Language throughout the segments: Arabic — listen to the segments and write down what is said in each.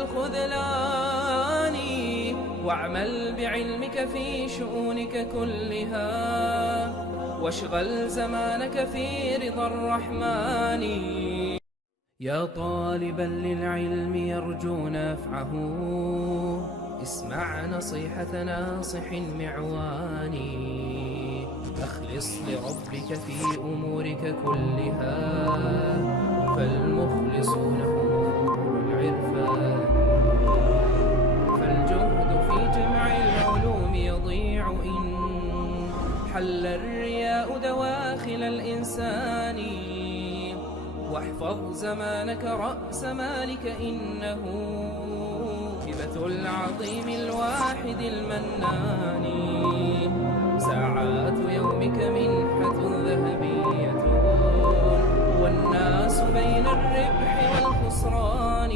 الخذلان، واعمل بعلمك في شؤونك كلها، واشغل زمانك في رضا الرحمن. يا طالبا للعلم يرجو نفعه، اسمع نصيحة ناصح معوان. أخلص لربك في أمورك كلها، فالمخلصون هم العرفان. فالجهد في جمع العلوم يضيع إن حل الرياء دواخل الإنسان. واحفظ زمانك رأس مالك، إنه هبة العظيم الواحد المنان. ساعات يومك منحة ذهبية، والناس بين الربح والخسران.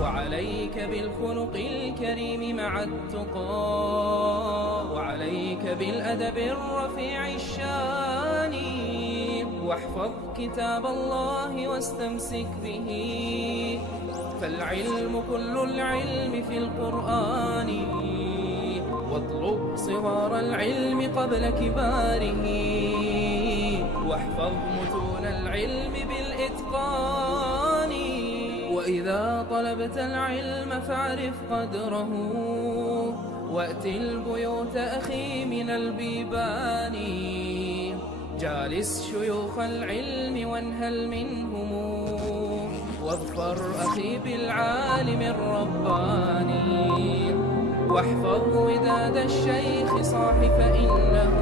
وعليك بالخلق الكريم مع التقى، وعليك بالأدب الرفيع الشان. واحفظ كتاب الله واستمسك به، فالعلم كل العلم في القرآن. واطلب صغار العلم قبل كباره، واحفظ متون العلم بالإتقان. وإذا طلبت العلم فاعرف قدره، وأت البيوت أخي من البيبان. جالس شيوخ العلم وانهل منهم، واظفر أخي بالعالم الرباني. واحفظ وداد الشيخ صاح، فإنه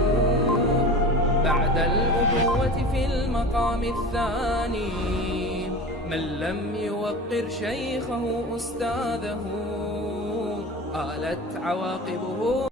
بعد الأبوة في المقام الثاني. من لم يوقر شيخه أستاذه، آلت عواقبه